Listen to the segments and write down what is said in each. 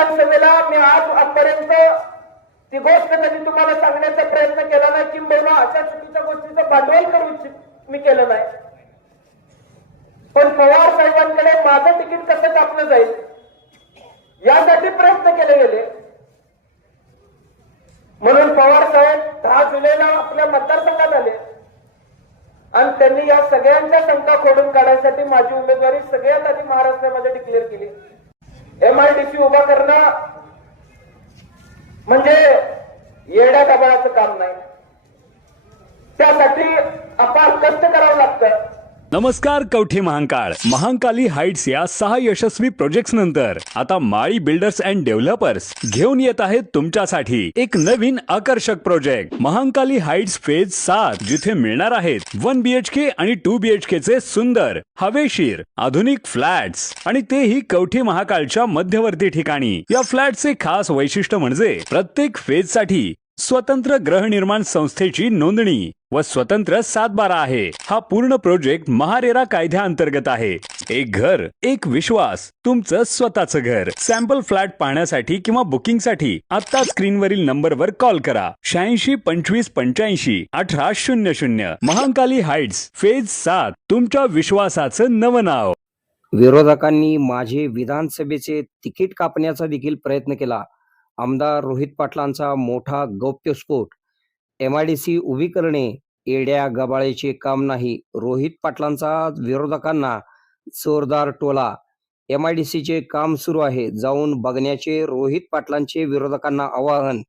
विधानसभेला मी आजपर्यंत ती गोष्ट कधी तुम्हाला सांगण्याचा प्रयत्न केला नाही, किंबहुना अशा चुकीच्या गोष्टीचं भांडवल करू मी केलं नाही. पण पवार साहेबांकडे माझं तिकीट कसं कापलं जाईल यासाठी प्रयत्न केले गेले. म्हणून पवार साहेब 10 जुलैला आपल्या मतदारसंघात आले आणि त्यांनी या सगळ्यांच्या शंका खोडून काढण्यासाठी माझी उमेदवारी सगळ्यात आधी महाराष्ट्रामध्ये डिक्लेअर केली. MIDC उभा करणं म्हणजे येड्या गबाळाचं काम नाही, त्यासाठी अपार कष्ट करावं लागतं. नमस्कार कवठे महांकाळ. महांकाली हाइट्स या 6 यशस्वी प्रोजेक्ट्स नंतर आता माळी बिल्डर्स अँड डेव्हलपर्स घेऊन येत आहेत तुमच्यासाठी एक नवीन आकर्षक प्रोजेक्ट महांकाली हाइट्स फेज 7, जिथे मिळणार आहेत 1 BHK आणि 2 BHK चे सुंदर हवेशीर आधुनिक फ्लॅट्स, आणि तेही कवठे महाकाळच्या मध्यवर्ती ठिकाणी. या फ्लॅटचे खास वैशिष्ट्य म्हणजे प्रत्येक फेज साठी स्वतंत्र गृहनिर्माण संस्थेची नोंदणी व स्वतंत्र 7/12 आहे. हा पूर्ण प्रोजेक्ट महारेरा कायद्याअंतर्गत आहे. एक घर एक विश्वास, तुमचं स्वतःचं घर. सॅम्पल फ्लॅट पाहण्यासाठी किंवा बुकिंगसाठी आता स्क्रीनवरील नंबरवर कॉल करा. 86 25 85 18 00. महांकाली हाइट्स फेज 7, तुमच्या विश्वासाचं नवं नाव. विरोधकांनी माझे विधानसभेचे तिकीट कापण्याचा देखील प्रयत्न केला. आमदार रोहित पाटलांचा मोठा गौप्यस्फोट. MIDC उभी करणे येड्या गबाळेचे काम नाही. रोहित पाटलांचा विरोधकांना जोरदार टोला. MIDCचे काम सुरू आहे, जाऊन बघण्याचे रोहित पाटलांचे विरोधकांना आवाहन.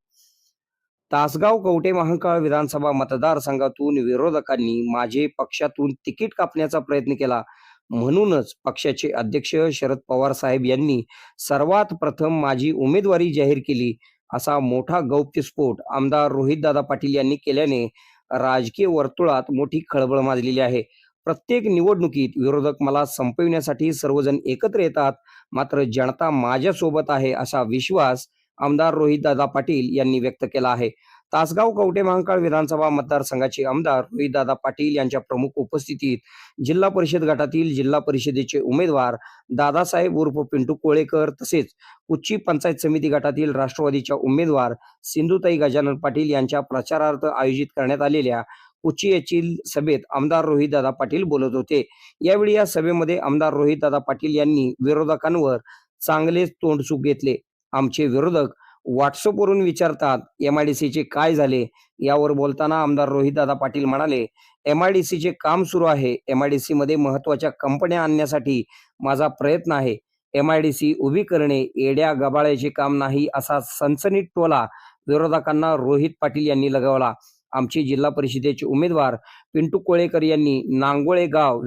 तासगाव कवठे महांकाळ विधानसभा मतदारसंघातून विरोधकांनी माझे पक्षातून तिकीट कापण्याचा प्रयत्न केला. म्हणूनच पक्षाचे अध्यक्ष शरद पवार साहेब यांनी सर्वात प्रथम माझी उमेदवारी जाहीर केली. असा मोठा गौप्यस्फोट आमदार रोहितदादा पाटील यांनी केल्याने राजकीय वर्तुळात मोठी खळबळ माजलेली आहे. प्रत्येक निवडणुकीत विरोधक मला संपविण्यासाठी सर्वजण एकत्र येतात, मात्र जनता माझ्या सोबत आहे असा विश्वास आमदार रोहितदादा पाटील यांनी व्यक्त केला आहे. तासगाव कवठे महांकाळ विधानसभा मतदारसंघाचे आमदार रोहितदादा पाटील यांच्या प्रमुख उपस्थितीत जिल्हा परिषद गटातील जिल्हा परिषदेचे उमेदवार दादासाहेब उर्फ पिंटू कोळेकर, तसेच कुच्ची पंचायत समिती गटातील राष्ट्रवादीच्या उमेदवार सिंधुताई गजानन पाटील यांच्या प्रचारार्थ आयोजित करण्यात आलेल्या कुच्ची येथील सभेत आमदार रोहितदादा पाटील बोलत होते. यावेळी या सभेमध्ये आमदार रोहितदादा पाटील यांनी विरोधकांवर चांगलेच तोंडसुख घेतले. आमचे विरोधक व्हॉट्सअपवरून विचारतात MIDCचे काय झाले. यावर बोलताना आमदार रोहितदादा पाटील म्हणाले, MIDCचे काम सुरू आहे. MIDC मध्ये महत्वाच्या कंपन्या आणण्यासाठी माझा प्रयत्न आहे. MIDC उभी करणे येड्या गबाळ्याचे काम नाही असा सनसनीत टोला विरोधकांना रोहित पाटील यांनी लगावला. आमचे जिल्हा परिषदेचे उमेदवार पिंटू कोळेकर यांनी नांगोळे गाव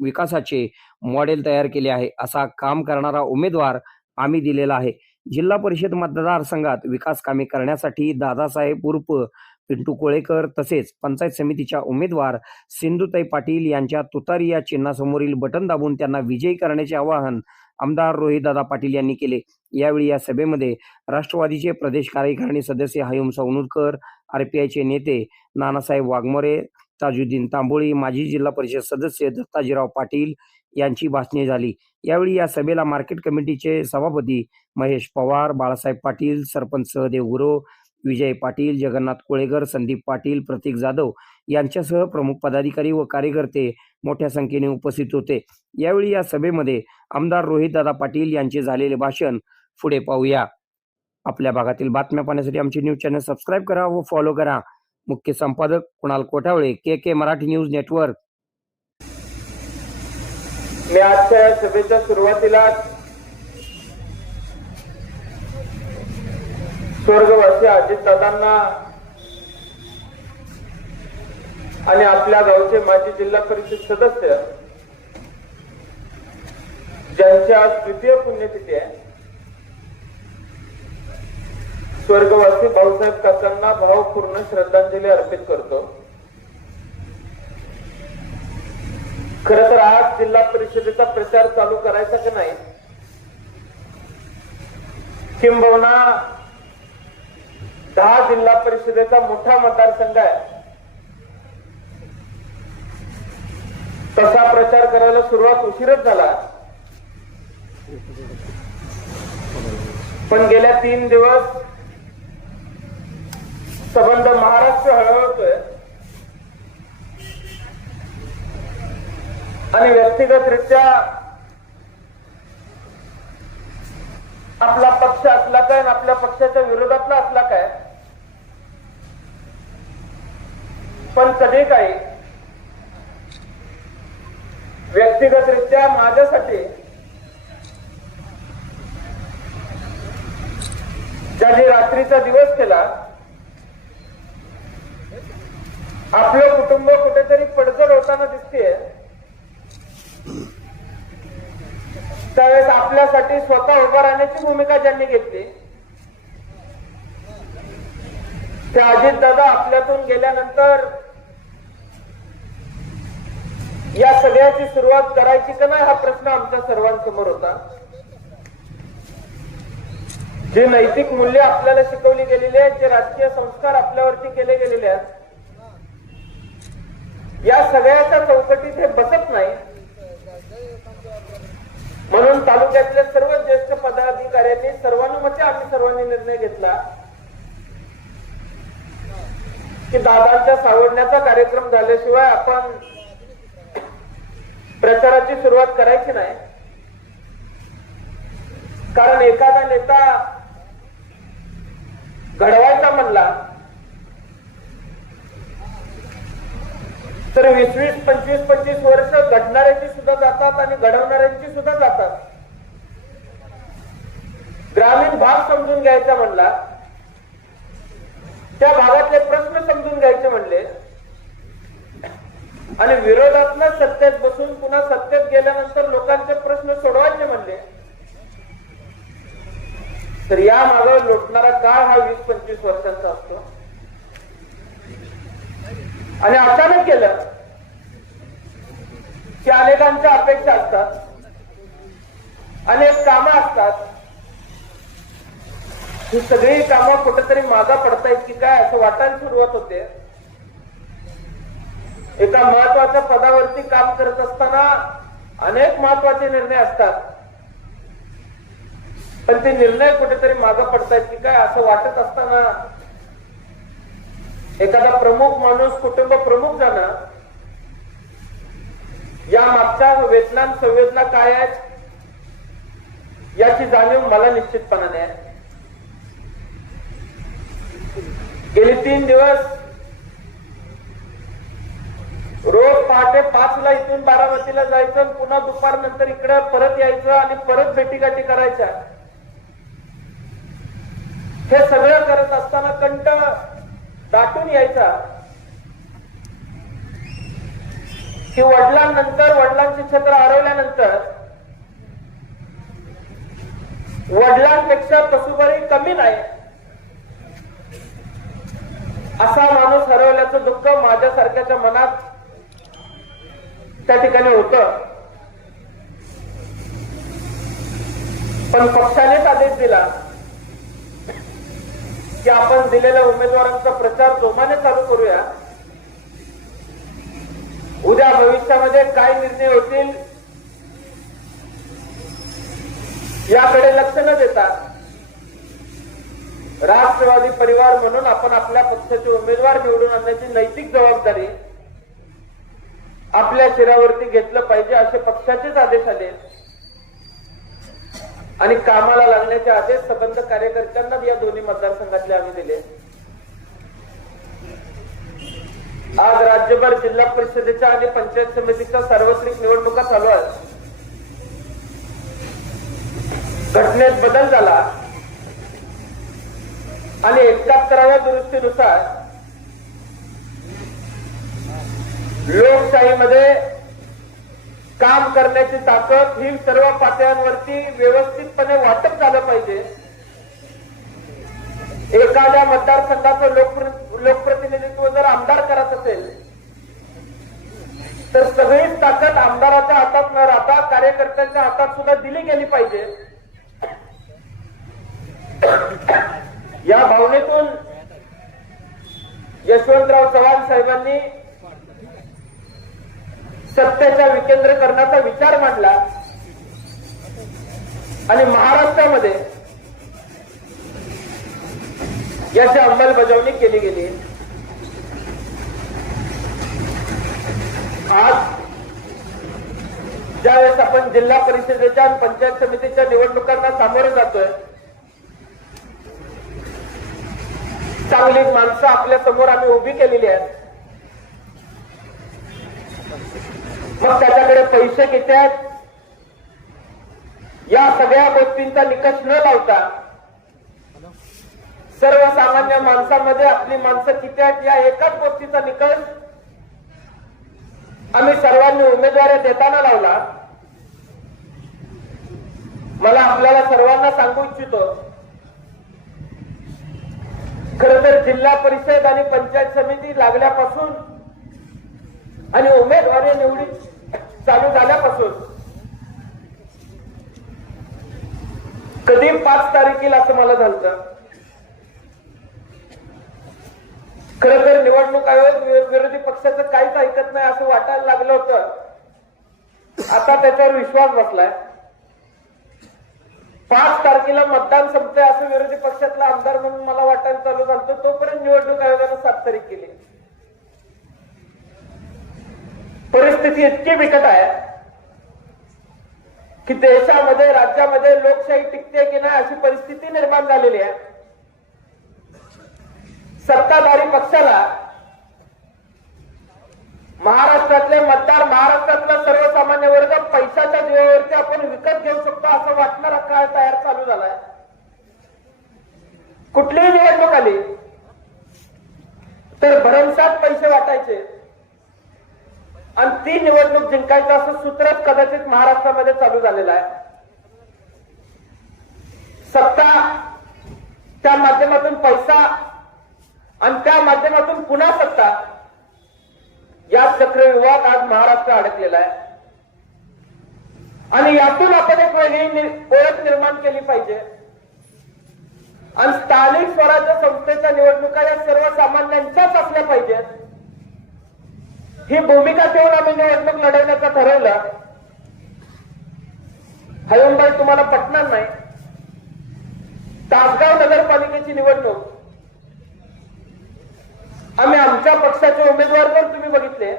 विकासाचे मॉडेल तयार केले आहे. असा काम करणारा उमेदवार आम्ही दिलेला आहे. जिल्हा परिषद मतदारसंघात विकास कामे करण्यासाठी दादासाहेब उर्फ पिंटू कोळेकर तसेच पंचायत समितीच्या उमेदवार सिंधुताई पाटील यांच्या तुतारी या चिन्हासमोरील बटन दाबून त्यांना विजयी करण्याचे आवाहन आमदार रोहितदादा पाटील यांनी केले. यावेळी या सभेमध्ये राष्ट्रवादीचे प्रदेश कार्यकारिणी सदस्य हयूम सौनुरकर, RPIचे नेते नानासाहेब वाघमोरे, ताजुद्दीन तांबोळी, माजी जिल्हा परिषद सदस्य दत्ताजीराव पाटील यांची भाषणे झाली. यावेळी या सभेला मार्केट कमिटीचे सभापती महेश पवार, बाळासाहेब पाटील, सरपंच सहदेव गुरव, विजय पाटील, जगन्नाथ कोळेकर, संदीप पाटील, प्रतीक जाधव यांच्यासह प्रमुख पदाधिकारी व कार्यकर्ते मोठ्या संख्येने उपस्थित होते. यावेळी या सभेमध्ये आमदार रोहितदादा पाटील यांचे झालेले भाषण पुढे पाहूया. आपल्या भागातील बातम्या पाहण्यासाठी आमचे न्यूज चॅनल सबस्क्राईब करा व फॉलो करा. मुख्य संपादक Kunal Kothavale, KK Marathi news network. मी आजच्या सभेच्या सुरुवातीला स्वर्गवासी अजितदादांना आणि आपल्या गावचे माजी जिल्हा परिषद सदस्य ज्यांची आज द्वितीय पुण्यतिथी आहे, स्वर्गवासी भाऊसाहेब काकांना भावपूर्ण श्रद्धांजली अर्पित करतो. खरं तर आज जिल्हा परिषदेचा प्रचार चालू करायचा की नाही, किंबहुना 10 जिल्हा परिषदेचा मोठा मतदारसंघ आहे, तसा प्रचार करायला सुरुवात उशीरच झाला. पण गेल्या 3 दिवस संबंध महाराष्ट्र हळहळतोय आणि व्यक्तिगतरित्या आपला पक्ष असला काय आणि आपल्या पक्षाच्या विरोधातला असला काय, पण कधी काही व्यक्तिगतरित्या माझ्यासाठी ज्यांनी रात्रीचा दिवस केला, आपलं कुटुंब कुठेतरी पडझड होताना दिसतेय, त्यावेळेस आपल्यासाठी स्वतः उभा राहण्याची भूमिका ज्यांनी घेतली त्या अजितदादा आपल्यातून गेल्यानंतर या सगळ्याची सुरुवात करायची का नाही हा प्रश्न आमच्या सर्वांसमोर होता. जे नैतिक मूल्य आपल्याला शिकवली गेलेली आहेत, जे राजकीय संस्कार आपल्यावरती केले गेलेले आहेत, या सगळ्याच्या चौकटीत हे बसत नाही. म्हणून तालुक्यातल्या सर्व ज्येष्ठ पदाधिकाऱ्यांनी सर्वानुमते आम्ही सर्वांनी निर्णय घेतला की दादांच्या सावडण्याचा कार्यक्रम झाल्याशिवाय आपण प्रचाराची सुरुवात करायची नाही. कारण एखादा नेता घडवायचा म्हणला तर 20-20, 25-25 वर्ष घडणाऱ्यांची सुद्धा जातात आणि घडवणाऱ्यांची सुद्धा जातात. ग्रामीण भाग समजून घ्यायचा म्हणला, त्या भागातले प्रश्न समजून घ्यायचे म्हणले आणि विरोधातनं सत्तेत बसून पुन्हा सत्तेत गेल्यानंतर लोकांचे प्रश्न सोडवायचे म्हणले तर या मागे लोटणारा काळ हा 20-25 वर्षांचा असतो. आणि अचानक केलं की अनेकांच्या अपेक्षा असतात, अनेक कामं असतात, ही सगळी कामं कुठेतरी मागा पडतायत की काय असं वाटायला सुरुवात होते. एका महत्वाच्या पदावरती काम करत असताना अनेक महत्वाचे निर्णय असतात, पण ते निर्णय कुठेतरी मागं पडतायत की काय असं वाटत असताना एखादा प्रमुख माणूस कुटुंब प्रमुख जाणं या मागच्या वेदना संवेदना काय आहेत याची जाणीव मला निश्चितपणाने आहे. गेली 3 दिवस रोज पहाटे 5ला इथून बारामतीला जायचं, पुन्हा दुपारनंतर इकडे परत यायचं आणि परत भेटीगाठी करायच्या. हे सगळं करत असताना कंट दाटून यायचा की वडिलांनंतर वडिलांचे छत्र हरवल्यानंतर वडिलांपेक्षा पशुबळी कमी नाही असा माणूस हरवल्याचं दुःख माझ्यासारख्याच्या मनात त्या ठिकाणी होतं. पण पक्षानेच आदेश दिला की आपण दिलेल्या उमेदवारांचा प्रचार जोमाने चालू करूया. उद्या भविष्यामध्ये काय निर्णय होतील याकडे लक्ष न देता राष्ट्रवादी परिवार म्हणून आपण आपल्या पक्षाचे उमेदवार निवडून आणण्याची नैतिक जबाबदारी आपल्या शिरावरती घेतलं पाहिजे असे पक्षाचेच आदेश आले आणि कामाला लागण्याचे आदेश संबंध कार्यकर्त्यांना या दोन्ही मतदारसंघातले आम्ही दिले. आज राज्यभर जिल्हा परिषदेच्या आणि पंचायत समितीच्या सार्वत्रिक निवडणुका चालू आहेत. घटनेत बदल झाला आणि 71व्या दुरुस्तीनुसार लोकशाहीमध्ये काम करण्याची ताकद ही सर्व पातळ्यांवरती व्यवस्थितपणे वाटप झालं पाहिजे. एखाद्या मतदारसंघाचं लोकप्रतिनिधित्व जर आमदार करत असेल तर सगळीच ताकद आमदाराच्या हातात न राहता कार्यकर्त्यांच्या हातात सुद्धा दिली गेली पाहिजे. या भावनेतून यशवंतराव चव्हाण साहेबांनी सत्तेच्या विकेंद्रीकरणाचा विचार मांडला आणि महाराष्ट्रामध्ये याची अंमलबजावणी केली गेली. आज ज्यावेळेस आपण जिल्हा परिषदेच्या आणि पंचायत समितीच्या निवडणुकांना सामोरं जातोय, चांगली माणसं आपल्या समोर आम्ही उभी केलेली आहेत. मग त्याच्याकडे पैसे किती आहेत या सगळ्या गोष्टींचा निकष न लावता सर्वसामान्य माणसामध्ये आपली माणसं किती आहेत या एकाच गोष्टीचा निकष आम्ही सर्वांनी उमेदवारी देताना लावला. मला आपल्याला सर्वांना सांगू इच्छितो, खरं तर जिल्हा परिषद आणि पंचायत समिती लागल्यापासून आणि उमेदवारी निवडी चालू झाल्यापासून कधी 5 तारखेला असं मला झालं. खरं तर निवडणूक आयोग विरोधी पक्षाचं काहीच ऐकत नाही असं वाटायला लागलं होतं. आता त्याच्यावर विश्वास बसलाय. 5 तारखेला मतदान संपते असं विरोधी पक्षातला आमदार म्हणून मला वाटायला चालू झालं. तोपर्यंत निवडणूक आयोगानं 7 तारीख केली. परिस्थिती इतकी बिकट आहे की देशामध्ये राज्यामध्ये लोकशाही टिकते की नाही अशी परिस्थिती निर्माण झालेली आहे. सत्ताधारी पक्षाला महाराष्ट्रातले मतदार, महाराष्ट्रातला सर्वसामान्य वर्ग पैशाच्या जीवावरती आपण विकत घेऊ शकतो असं वाटणारा काळ तयार चालू झालाय. कुठलीही निवडणूक आली तर भरमसाठ पैसे वाटायचे आणि ती निवडणूक जिंकायचं असं सूत्रच कदाचित महाराष्ट्रामध्ये चालू झालेलं आहे. सत्ता, त्या माध्यमातून पैसा आणि त्या माध्यमातून पुन्हा सत्ता, या चक्रव्यूहात आज महाराष्ट्र अडकलेला आहे. आणि यातून आपण एक वेगळी ओळख निर्माण केली पाहिजे. आणि स्थानिक स्वराज्य संस्थेच्या निवडणुका या सर्वसामान्यांच्याच असल्या पाहिजेत ही भूमिका ठेवून आम्ही निवडणूक लढवण्याचं ठरवलं. हयुंबाई तुम्हाला पटणार नाही, तासगाव नगरपालिकेची निवडणूक आम्ही आमच्या पक्षाचे उमेदवार जर तुम्ही बघितले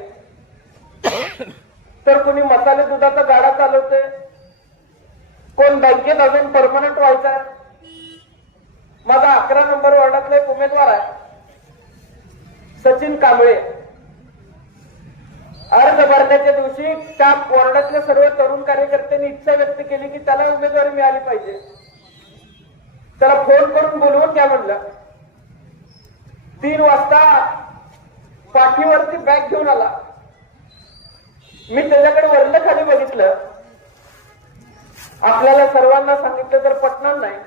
तर कोणी मसाले दुधाचा गाडा चालवते, कोण बँकेत अजून परमनंट व्हायचा. माझा 11 नंबर वॉर्डातला एक उमेदवार आहे सचिन कांबळे. अर्ज भरण्याच्या दिवशी त्या वॉर्डातल्या सर्व तरुण कार्यकर्त्यांनी इच्छा व्यक्त केली की त्याला उमेदवारी मिळाली पाहिजे. त्याला फोन करून बोलवून घ्या म्हणलं. 3 वाजता पाठीवरती बॅग घेऊन आला. मी त्याच्याकडे वरलं खाली बघितलं. आपल्याला सर्वांना सांगितलं तर पटणार नाही,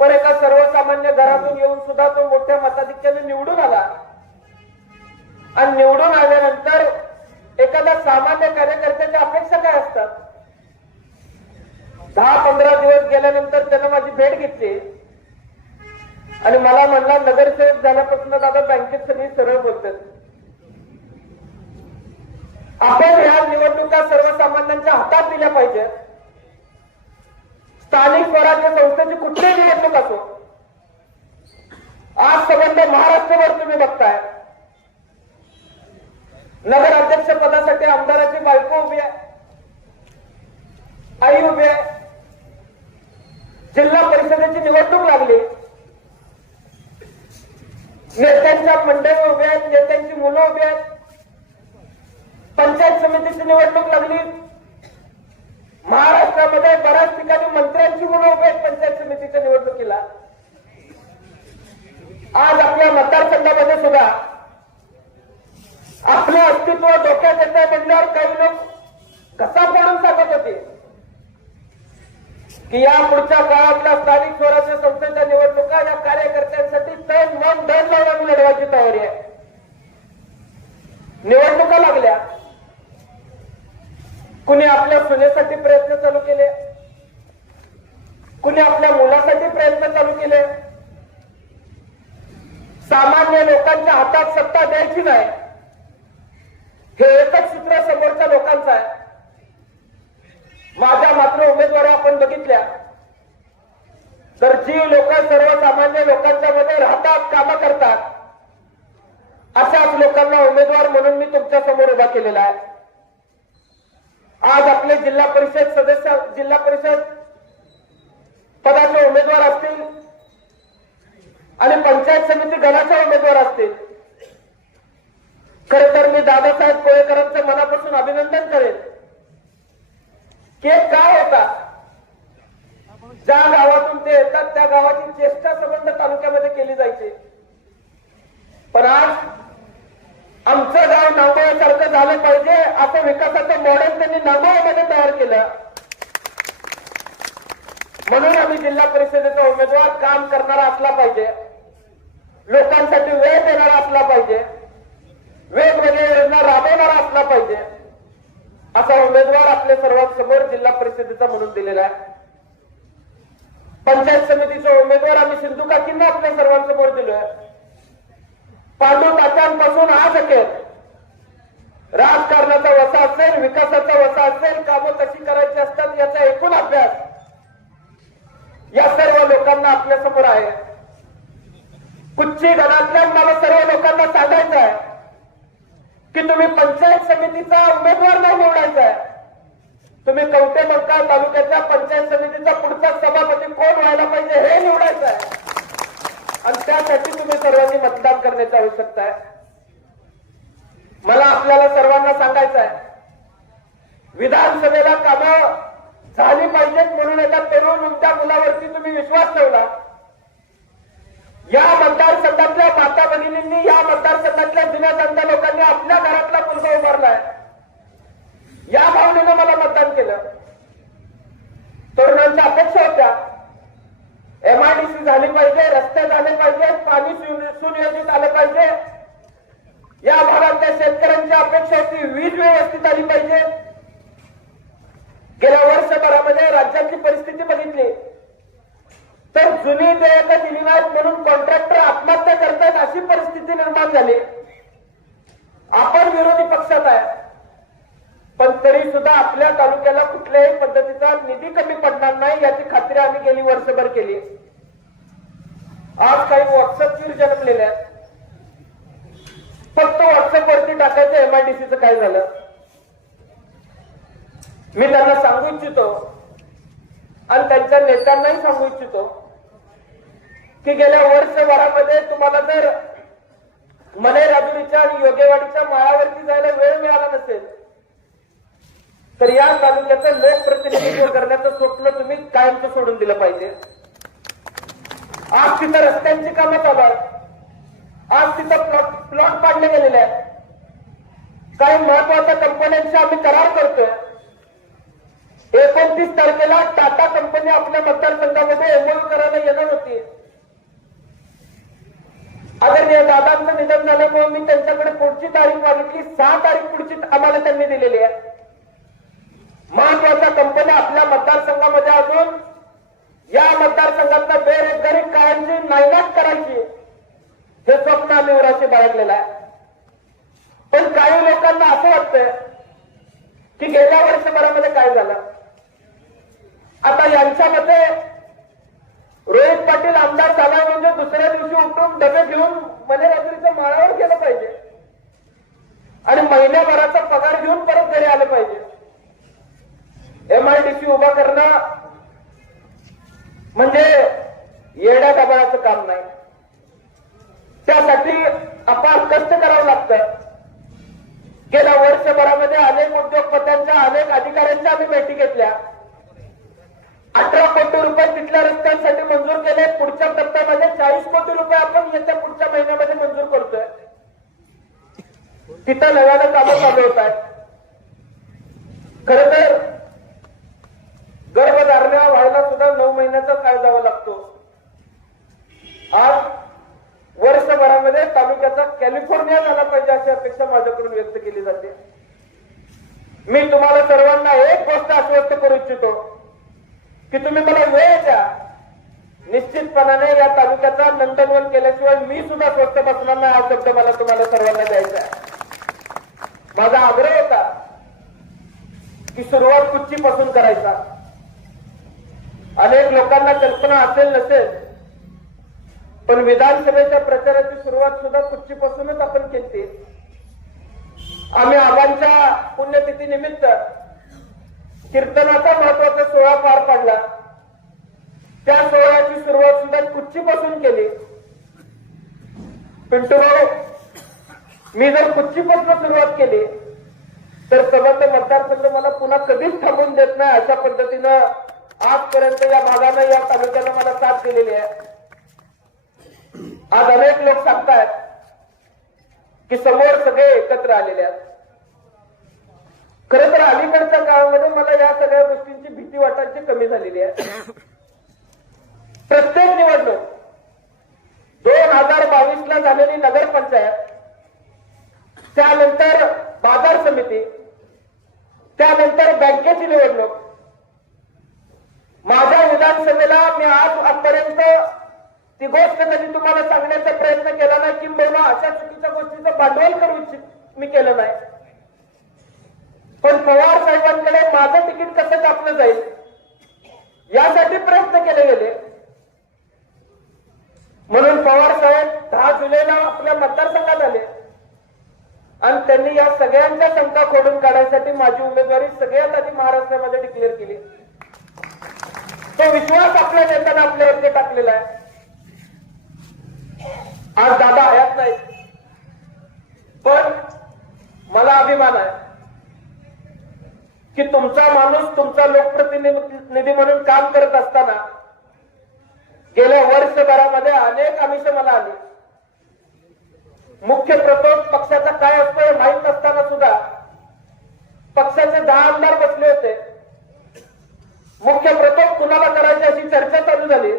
पण एका सर्वसामान्य घरातून येऊन सुद्धा तो मोठ्या मताधिक्याने निवडून आला. आणि निवडून आल्यानंतर एखाद्या सामान्य कार्यकर्त्याच्या अपेक्षा काय असतात. 10-15 दिवस गेल्यानंतर त्यानं माझी भेट घेतली आणि मला म्हणला, नगरसेवक झाल्यापासून दादा बँकेत सगळी सरळ बोलतात. आपण ह्या निवडणुका सर्वसामान्यांच्या हातात दिल्या पाहिजे. स्थानिक स्वराज्य संस्थेची कुठलीही निवडणूक असो, आज संबंध महाराष्ट्रभर तुम्ही बघताय. नगराध्यक्ष पदासाठी आमदाराची बायको उभी आहे, आई उभी आहे. जिल्हा परिषदेची निवडणूक लागली, नेत्यांच्या मंडळी उभे आहेत, नेत्यांची मुलं उभी आहेत. पंचायत समितीची निवडणूक लागली, महाराष्ट्रामध्ये बऱ्याच ठिकाणी मंत्र्यांची मुलं उभी आहेत पंचायत समितीच्या निवडणुकीला. आज आपल्या मतदारसंघामध्ये सुद्धा आपलं अस्तित्व धोक्यात येत आहे म्हणल्यावर काही लोक कसा पडून सांगत होते की या पुढच्या काळातल्या स्थानिक स्वराज्य संस्थेच्या निवडणुका या कार्यकर्त्यांसाठी तन मन धन लावून लढवायची तयारी आहे. निवडणुका लागल्या, कुणी आपल्या सुनेसाठी प्रयत्न चालू केले, कुणी आपल्या मुलासाठी प्रयत्न चालू केले. सामान्य लोकांच्या हातात सत्ता द्यायची नाही हे एकच सूत्र समोरच्या लोकांचं आहे. माझ्या मात्र उमेदवारी आपण बघितल्या, तर जी लोक सर्वसामान्य लोकांच्या मध्ये राहतात, कामं करतात, अशाच लोकांना उमेदवार म्हणून मी तुमच्या समोर उभा केलेला आहे. आज आपले जिल्हा परिषद सदस्य, जिल्हा परिषद पदाचे उमेदवार असतील आणि पंचायत समिती गणाचे उमेदवार असतील. खरं तर मी दादासाहेब कोळेकरांचं मनापासून अभिनंदन करेन की काय होता, ज्या गावातून ते येतात त्या गावाची चेष्टा संबंध तालुक्यामध्ये केली जायची. पण आज आमचं गाव नांगोळ्यासारखं झालं पाहिजे असं विकासाचं मॉडेल त्यांनी नांगोळ्यामध्ये तयार केलं. म्हणून आम्ही जिल्हा परिषदेचा उमेदवार काम करणारा असला पाहिजे, लोकांसाठी वेळ देणारा असला पाहिजे, वेगवेगळ्या योजना राबवणारा असला पाहिजे, असा उमेदवार आपल्या सर्वांसमोर जिल्हा परिषदेचा म्हणून दिलेला आहे. पंचायत समितीचा उमेदवार आम्ही सिंधू काकींना आपल्या सर्वांसमोर दिलोय. पांडू तात्यांपासून आज अखेर राजकारणाचा वसा असेल, विकासाचा वसा असेल, कामं कशी करायची असतात याचा एकूण अभ्यास या सर्व लोकांना आपल्या समोर आहे. कुच्ची गणातल्या मला सर्व लोकांना सांगायचं आहे की तुम्ही पंचायत समितीचा उमेदवार नाही निवडायचा आहे, तुम्ही कवठे मंकाळ तालुक्याच्या पंचायत समितीचा पुढचा सभापती कोण व्हायला पाहिजे हे निवडायचं आहे. आणि त्यासाठी तुम्ही सर्वांनी मतदान करण्याची आवश्यकता आहे. मला आपल्याला सर्वांना सांगायचं आहे, विधानसभेला कामं झाली पाहिजेत म्हणून एका तरुण उमत्या मुलावरती तुम्ही विश्वास ठेवला. या मतदारसंघातल्या माता भगिनींनी, या मतदारसंघातल्या जुन्या जाणत्या लोकांनी आपल्या घरातला मुलगा उभारलाय. या भावनेनं मला मतदान केलं. तरुणांच्या अपेक्षा होत्या, MIDC झाली पाहिजे, रस्ते झाले पाहिजे, पाणी सुनियोजित आलं पाहिजे. या भागातल्या शेतकऱ्यांची अपेक्षा होती, वीज व्यवस्थित आली पाहिजे. गेल्या वर्षभरामध्ये राज्याची परिस्थिती बघितली तर जुनी देयकं दिली नाहीत म्हणून कॉन्ट्रॅक्टर आत्महत्या करतायत अशी परिस्थिती निर्माण झाली. आपण विरोधी पक्षात आहे, पण तरी सुद्धा आपल्या तालुक्याला कुठल्याही पद्धतीचा निधी कमी पडणार नाही याची खात्री आम्ही गेली वर्षभर केली. आज काही व्हॉट्सअपवर जन्मलेले आहेत, फक्त व्हॉट्सअपवरती टाकायचं MIDCचं काय झालं. मी त्यांना सांगू इच्छितो आणि त्यांच्या नेत्यांनाही सांगू इच्छितो की गेल्या वर्षभरामध्ये तुम्हाला जर मने राजुरीच्या आणि योगेवाडीच्या माळावरती जायला वेळ मिळाला नसेल तर या तालुक्याचं लोकप्रतिनिधित्व करण्याचं स्वप्न तुम्ही कायमचं सोडून दिलं पाहिजे. आज तिथं रस्त्यांची कामं चालू आहेत, आज तिथं प्लॉट पाडले गेलेले आहेत, काही महत्वाच्या कंपन्यांशी आम्ही करार करतोय. 29 तारखेला टाटा कंपनी आपल्या मतदारसंघामध्ये MOU करायला येणार होती. आदरणीय दादांचं निधन झाल्यामुळे मी त्यांच्याकडे पुढची तारीख मागितली. 6 तारीख पुढची आम्हाला त्यांनी दिलेली आहे. महत्वाच्या कंपन्या आपल्या मतदारसंघामध्ये असून या मतदारसंघातला बेरोजगारी कायमची नायनाट करायची हे स्वप्न आम्ही उराशी बाळगलेलं आहे. पण काही लोकांना असं वाटतंय की गेल्या वर्षभरामध्ये काय झालं. आता यांच्या मते रोहित पाटील आमदार झाला म्हणजे दुसऱ्या दिवशी उठून डबे घेऊन मनेराजुरीच्या माळावर गेलं पाहिजे आणि महिन्याभराचा पगार घेऊन परत घरी आलं पाहिजे. MIDC उभा करणं म्हणजे येड्या गबाळाचं काम नाही. त्यासाठी अपार कष्ट करावं लागतं. गेल्या वर्षभरामध्ये अनेक उद्योगपत्यांच्या, अनेक अधिकाऱ्यांच्या आम्ही भेटी घेतल्या. 18 कोटी रुपये तिथल्या रस्त्यांसाठी मंजूर केले. पुढच्या टप्प्यामध्ये 40 कोटी रुपये आपण येत्या पुढच्या महिन्यामध्ये मंजूर करतोय. तिथं नव्यानं कामं चालू होत आहेत. खरं तर गर्भधारणा व्हायला सुद्धा 9 महिन्याचा काळ जावा लागतो. आज वर्षभरामध्ये तालुक्याचा कॅलिफोर्निया झाला पाहिजे अशी अपेक्षा माझ्याकडून व्यक्त केली जाते. मी तुम्हाला सर्वांना एक गोष्ट आश्वस्त करू इच्छितो की तुम्ही मला वेळ द्या. निश्चितपणाने या तालुक्याचा नंदनवन केल्याशिवाय मी सुद्धा स्वस्थ बसणार नाही हा शब्द मला तुम्हाला सर्वांना द्यायचा आहे. माझा आग्रह होता की सुरुवात कुच्चीपासून करायचा. अनेक लोकांना कल्पना असेल नसेल, पण विधानसभेच्या प्रचाराची सुरुवात सुद्धा कुच्चीपासूनच आपण केली. आम्ही आबांच्या पुण्यतिथी निमित्त कीर्तनाचा महत्वाचा सोहळा पार पाडला. त्या सोहळ्याची सुरुवात सुद्धा कुच्चीपासून केली. पिंटू भाऊ, मी जर कुच्चीपासून सुरुवात केली तर सबंध मतदारसंघ मला पुन्हा कधीच थांबून देत नाही. अशा पद्धतीनं आजपर्यंत या भागानं, या तालुक्यानं मला साथ दिलेली आहे. आज अनेक लोक सांगतायत की समोर सगळे एकत्र आलेले आहेत. खरं तर अलीकडच्या काळामध्ये मला या सगळ्या गोष्टींची भीती वाटायची कमी झालेली आहे. प्रत्येक निवडणूक 2022 ला झालेली नगरपंचायत, त्यानंतर बाजार समिती, त्यानंतर बँकेची निवडणूक, माझ्या विधानसभेला मी आजपर्यंत ती गोष्ट कधी तुम्हाला सांगण्याचा प्रयत्न केला नाही, किंबहुना अशा चुकीच्या गोष्टीचं भांडवल करू इच्छित मी केलं नाही. पण पवार साहेबांकडे माझं तिकीट कसं कापलं जाईल यासाठी प्रयत्न केले गेले. म्हणून पवार साहेब 10 जुलैला आपल्या मतदारसंघात आले आणि त्यांनी या सगळ्यांच्या शंका खोडून काढण्यासाठी माझी उमेदवारी सगळ्यात आधी महाराष्ट्रामध्ये डिक्लेअर केली. तो विश्वास आपल्या नेत्यानं आपल्यावरती टाकलेला आहे. आज दादा हयात नाही, पण मला अभिमान आहे की तुमचा माणूस तुमचा लोकप्रतिनिधी म्हणून काम करत असताना गेल्या वर्षभरामध्ये अनेक आमिष मला आली. मुख्य प्रतोद पक्षाचा काय असतो हे माहीत नसताना सुद्धा पक्षाचे 10 आमदार बसले होते. मुख्य प्रतोद कुणाला करायची अशी चर्चा चालू झाली.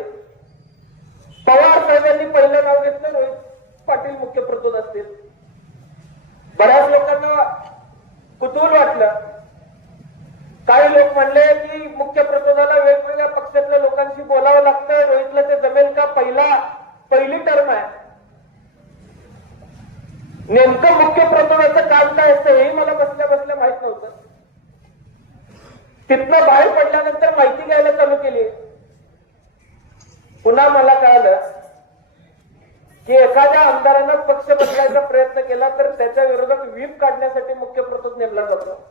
पवार साहेबांनी पहिलं नाव घेतलं, रोहित पाटील मुख्य प्रतोद असतील. बऱ्याच लोकांना कुतूहल वाटलं. काही लोक म्हणले की मुख्य प्रतोदाला वेगवेगळ्या पक्षातल्या लोकांशी बोलावं लागतं, रोहितला ते जमेल का, पहिली टर्म आहे. नेमकं मुख्य प्रतोदाचं काम काय असतं हेही मला बसल्या बसल्या माहित नव्हतं. तिथनं बाहेर पडल्यानंतर माहिती घ्यायला चालू केली. पुन्हा मला कळालं की एखाद्या आमदारानं पक्ष बदलायचा प्रयत्न केला तर त्याच्या विरोधात व्हीप काढण्यासाठी मुख्य प्रतोद नेमला जातो.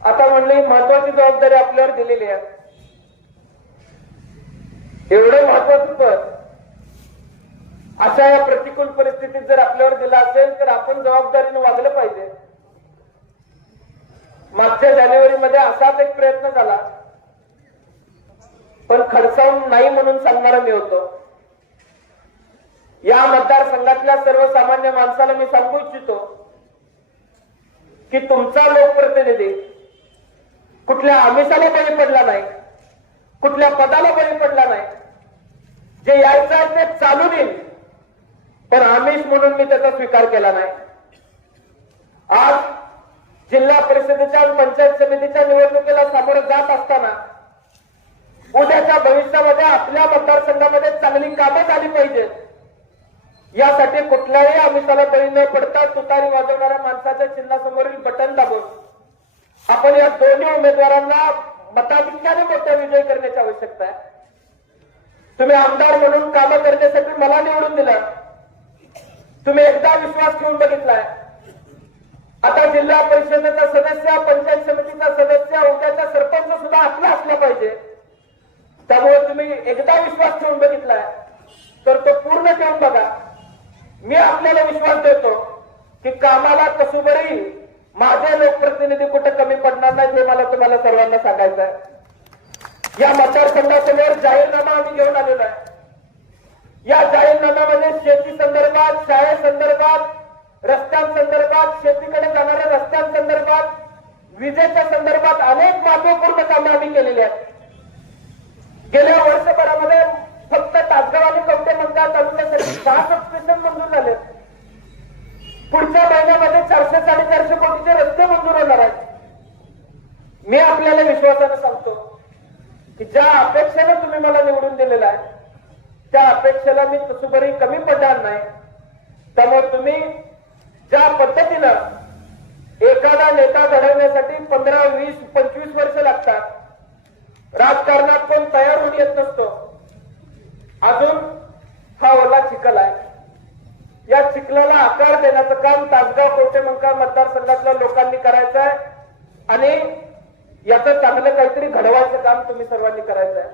आता म्हणले महत्वाची जबाबदारी आपल्यावर दिलेली आहे. एवढं महत्वाचं पद अशा या प्रतिकूल परिस्थितीत जर आपल्यावर दिला असेल तर आपण जबाबदारीने वागलं पाहिजे. मागच्या जानेवारीमध्ये असाच एक प्रयत्न झाला, पण खडसावून नाही म्हणून सांगणारा मी होतो. या मतदारसंघातल्या सर्वसामान्य माणसाला मी सांगू इच्छितो की तुमचा लोकप्रतिनिधी कुठल्या आमिषाला बळी पडला नाही, कुठल्या पदाला बळी पडला नाही. जे यायचं आहे ते चालून येईल, पण आमिष म्हणून मी त्याचा स्वीकार केला नाही. आज जिल्हा परिषदेच्या आणि पंचायत समितीच्या निवडणुकीला सामोरं जात असताना उद्याच्या भविष्यामध्ये आपल्या मतदारसंघामध्ये चांगली कामं झाली पाहिजेत, यासाठी कुठल्याही आमिषाला बळी न पडता तुतारी वाजवणाऱ्या माणसाच्या चिन्हासमोरील बटन दाबून आपण या दोन्ही उमेदवारांना मताधिक्याने मोठा विजय करण्याची आवश्यकता आहे. तुम्ही आमदार म्हणून कामं करण्यासाठी मला निवडून दिलं. तुम्ही एकदा विश्वास ठेवून बघितलाय. आता जिल्हा परिषदेचा सदस्य, पंचायत समितीचा सदस्य, उद्याचा सरपंच सुद्धा आपला असला पाहिजे. त्यामुळे तुम्ही एकदा विश्वास ठेवून बघितलाय तर तो पूर्ण ठेवून बघा. मी आपल्याला विश्वास देतो की कामाला कसुबरी माझे लोकप्रतिनिधी कुठे कमी पडणार नाही, हे मला तुम्हाला सर्वांना सांगायचं आहे. या मतदारसंघासमोर जाहीरनामा आम्ही घेऊन आलेलो आहे. या जाहीरनाम्यामध्ये शेती संदर्भात, शाळेसंदर्भात, रस्त्यांसंदर्भात, शेतीकडे जाणाऱ्या रस्त्यांसंदर्भात, विजेच्या संदर्भात अनेक महत्वपूर्ण कामे आम्ही केलेली आहेत. गेल्या वर्षभरामध्ये फक्त तासगाव आणि कवठे मंगळ तालुक्यासाठी 6 सबस्टेशन मंजूर झाले. पुढच्या महिन्यामध्ये 400-450 कोटीचे रस्ते मंजूर होणार आहेत. मी आपल्याला विश्वासानं सांगतो की ज्या अपेक्षेनं तुम्ही मला निवडून दिलेला आहे त्या अपेक्षेला मी तसुबरी कमी पडणार नाही. त्यामुळे तुम्ही ज्या पद्धतीनं एखादा नेता घडवण्यासाठी 15, 20, 25 वर्ष लागतात, राजकारणात कोण तयार होऊन येत नसतो. अजून हा ओला चिखल आहे. या चिखलाला आकार देण्याचं काम तासगाव कवठेमंकाळ मतदारसंघातल्या लोकांनी करायचं आहे आणि याचं चांगलं काहीतरी घडवायचं काम तुम्ही सर्वांनी करायचं आहे.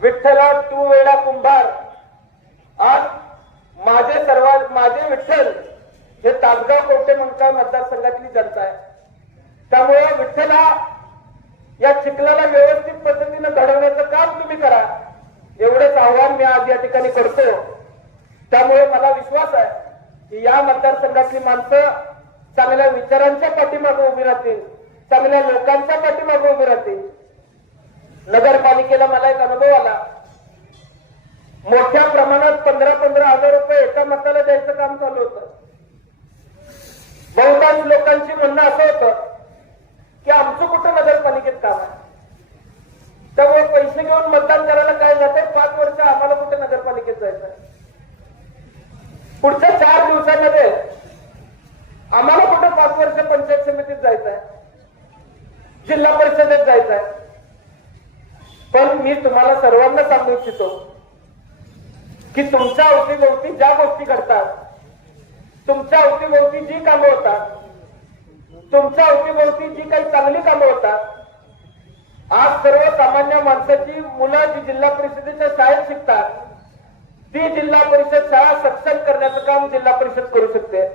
विठ्ठला तू वेळा कुंभार, आज माझे विठ्ठल हे तासगाव कवठेमंकाळ मतदारसंघातली जनता आहे. त्यामुळे विठ्ठला या चिखलाला व्यवस्थित पद्धतीने घडवण्याचं काम तुम्ही करा, एवढंच आव्हान मी आज या ठिकाणी करतो. त्यामुळे मला विश्वास आहे की या मतदारसंघातली माणसं चांगल्या विचारांच्या पाठीमागे उभी राहतील, चांगल्या लोकांच्या पाठीमागे उभी राहतील. नगरपालिकेला मला एक अनुभव आला. मोठ्या प्रमाणात 15,000 रुपये एका मताला द्यायचं काम चालू होतं. बहुतांश लोकांची म्हणणं असं होतं की आमचं कुठं नगरपालिकेत काम आहे, त्यामुळे पैसे घेऊन मतदान करायला काय जाते, 5 वर्ष आम्हाला कुठे नगरपालिकेत जायचं आहे, पुढच्या 4 दिवसांमध्ये आम्हाला कुठे 5 वर्ष पंचायत समितीत जायचं आहे, जिल्हा परिषदेत जायचं आहे. पण मी तुम्हाला सर्वांना सांगू इच्छितो की तुमच्या अवतीभोवती ज्या गोष्टी घडतात, तुमच्या अवतीभोवती जी कामं होतात, तुमच्या अवतीभोवती जी काही चांगली कामं होतात, आज सर्वसामान्य माणसाची मुलं जी जिल्हा परिषदेच्या शाळेत शिकतात, ती जिल्हा परिषद शाळा सक्षम करण्याचं काम जिल्हा परिषद करू शकते.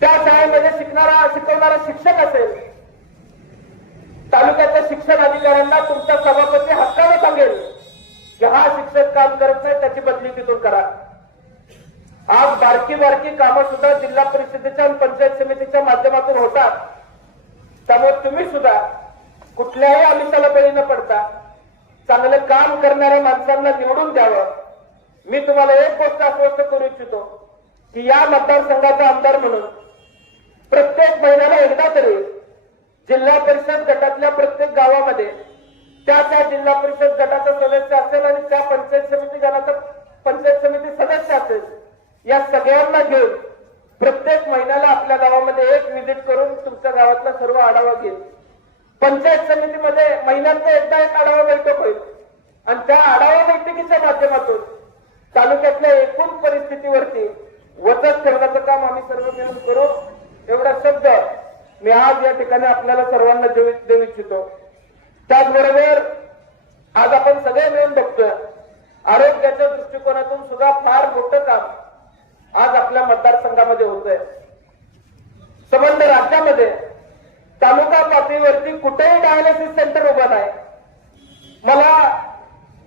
त्या शाळेमध्ये शिकवणारा शिक्षक असेल, तालुक्याच्या शिक्षण अधिकाऱ्यांना तुमचा सभापती हक्काने सांगेल की हा शिक्षक काम करत नाही, त्याची बदली तिथून करा. आज बारकी कामं सुद्धा जिल्हा परिषदेच्या आणि पंचायत समितीच्या माध्यमातून होतात. त्यामुळे तुम्ही सुद्धा कुठल्याही आमिषाला बळी न पडता चांगलं काम करणाऱ्या माणसांना निवडून द्यावं. मी तुम्हाला एक गोष्ट आश्वस्त करू इच्छितो की या मतदारसंघाचा आमदार म्हणून प्रत्येक महिन्याला एकदा तरी जिल्हा परिषद गटातल्या प्रत्येक गावामध्ये त्या जिल्हा परिषद गटाचा सदस्य असेल आणि त्या पंचायत समिती सदस्य असेल, या सगळ्यांना घेऊन प्रत्येक महिन्याला आपल्या गावामध्ये एक व्हिजिट करून तुमच्या गावातला सर्व आढावा घेईल. पंचायत समितीमध्ये महिन्यातनं एकदा एक आढावा बैठक होईल आणि त्या आढावा बैठकीच्या माध्यमातून तालुक्यातल्या एकूण परिस्थितीवरती वचक ठेवण्याचं काम आम्ही सर्व मिळून करू. एवढा शब्द मी आज या ठिकाणी आपल्याला सर्वांना देऊ इच्छितो. त्याचबरोबर आज आपण सगळे मिळून बघतोय, आरोग्याच्या दृष्टिकोनातून सुद्धा फार मोठं काम आज आपल्या मतदारसंघामध्ये होतंय. संबंध राज्यामध्ये तालुका पातळीवरती कुठेही डायलिसिस सेंटर उभं नाही. मला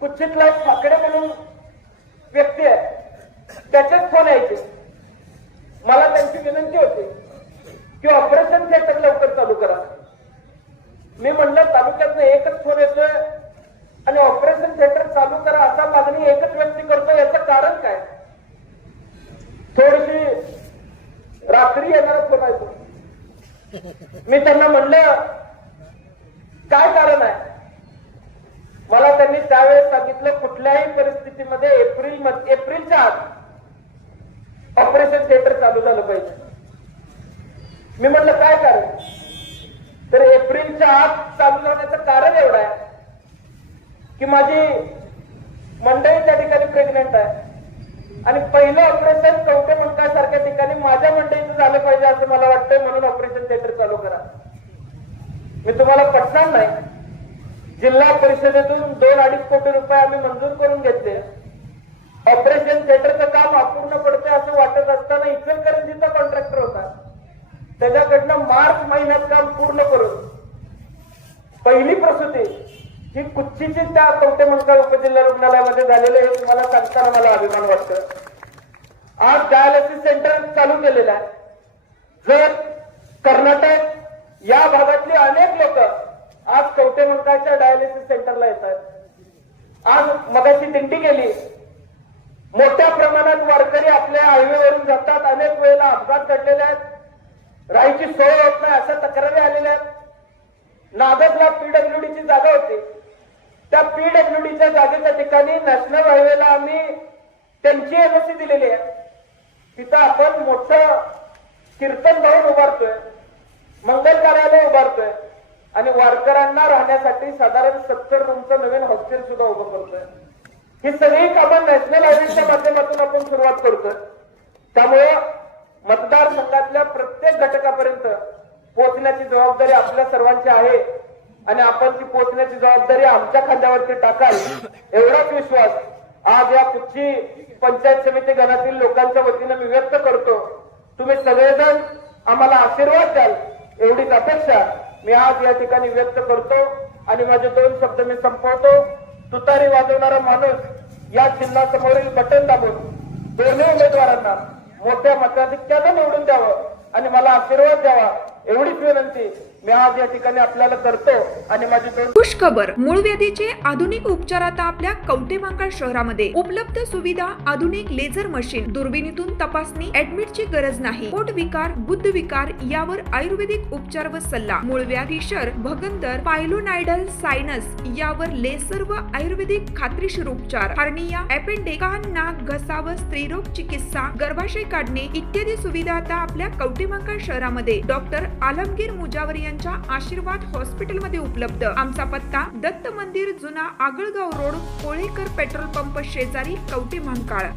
कुचितला एक फाकडे म्हणून व्यक्ती आहे, त्याचेच फोन यायचे. मला त्यांची विनंती होती की ऑपरेशन थिएटर लवकर चालू करा. मी म्हणलं तालुक्यातनं एकच फोन येतोय आणि ऑपरेशन थिएटर चालू करा असा मागणी एकच व्यक्ती करतो, याचं कारण काय? थोडीशी रात्री येणारा फोन आहे. मी त्यांना म्हणलं काय कारण आहे? मला त्यांनी त्यावेळेस सांगितलं कुठल्याही परिस्थितीमध्ये एप्रिलच्या आत ऑपरेशन थिएटर चालू झालं पाहिजे. मी म्हणलं काय कारण? तर एप्रिलच्या आत चालू झाल्याचं कारण एवढं आहे की माझी मंडळी त्या ठिकाणी प्रेग्नेंट आहे आणि पहिलं ऑपरेशन कवठेमंकाळ सारख्या ठिकाणी माझ्या मंडळीचं झालं पाहिजे असं मला वाटतंय, म्हणून ऑपरेशन थिएटर चालू करा. मी तुम्हाला पटणार नाही, जिल्हा परिषदेतून 2-2.5 कोटी रुपये आम्ही मंजूर करून घेतले. ऑपरेशन थिएटरचं काम अपूर्ण पडते असं वाटत असताना इचलकरंजीचा कॉन्ट्रॅक्टर होता, त्याच्याकडनं मार्च महिन्यात काम पूर्ण करून पहिली प्रसूती ही कुच्चीची त्या कवठेमंकाळ उपजिल्हा रुग्णालयामध्ये झालेलं हे तुम्हाला सांगताना मला अभिमान वाटतो. आज डायलिसिस सेंटर चालू केलेलं आहे. जर कर्नाटक या भागातली अनेक लोक आज कवठेमंकाळच्या डायलिसिस सेंटरला येतात. आज मगाशी दिंडी गेली, मोठ्या प्रमाणात वारकरी आपल्या हायवेवरून जातात. अनेक वेळेला अपघात घडलेले आहेत, राहायची सोय होत नाही अशा तक्रारी आलेल्या आहेत. नागदला पीडब्ल्यूडीची जागा होती, त्या पीडब्ल्यूडीच्या जागेच्या ठिकाणी नॅशनल हायवेला आम्ही त्यांची एनओसी दिलेली आहे. तिथं आपण मोठं कीर्तन भवन उभारतोय, मंगल कार्यालय उभारतोय. आणि वारकऱ्यांना राहण्यासाठी साधारण 70 रूमचं नवीन हॉस्टेल सुद्धा उभं करतोय. ही सगळी कामं नॅशनल हायवेच्या माध्यमातून आपण सुरुवात करतोय. त्यामुळे मतदारसंघातल्या प्रत्येक घटकापर्यंत पोहोचण्याची जबाबदारी आपल्या सर्वांची आहे आणि आपण ती पोहोचण्याची जबाबदारी आमच्या खांद्यावरती टाकाल एवढाच विश्वास आज या कुच्ची पंचायत समिती गणातील लोकांच्या वतीनं मी व्यक्त करतो. तुम्ही सगळेजण आम्हाला आशीर्वाद द्याल एवढीच अपेक्षा मी आज या ठिकाणी व्यक्त करतो आणि माझे 2 शब्द मी संपवतो. तुतारी वाजवणारा माणूस या चिन्हासमोरील बटन दाबून दोन्ही उमेदवारांना मोठ्या मताधिक्यानं निवडून द्यावं आणि मला आशीर्वाद द्यावा एवढीच विनंती मी आज या ठिकाणी आपल्याला करतो आणि माझी 2 खुश खबर. मूळव्याधीचे आधुनिक उपचार आता आपल्या कवठेमहांकाळ शहरामध्ये उपलब्ध. सुविधा आधुनिक लेझर मशीन, दुर्बिणीतून तपासणी, ऍडमिटची गरज नाही. पोट विकार, गुद्ध विकार यावर आयुर्वेदिक उपचार व सल्ला. मूळव्याधी शर, भगंदर, पायलोनायडल, सायनस यावर लेसर व आयुर्वेदिक खात्रीशीर उपचार. हार्निया, अपेंडिक्स, कान, नाक, घसा व स्त्रीरोग चिकित्सा, गर्भाशय काढणे इत्यादी सुविधा आता आपल्या कवठेमहांकाळ शहरामध्ये डॉक्टर आलमगीर मुजावर यांच्या आशीर्वाद हॉस्पिटलमध्ये उपलब्ध. आमचा पत्ता दत्त मंदिर, जुना Agalgaon road, Kolekar petrol pump शेजारी, कवठेमहांकाळ.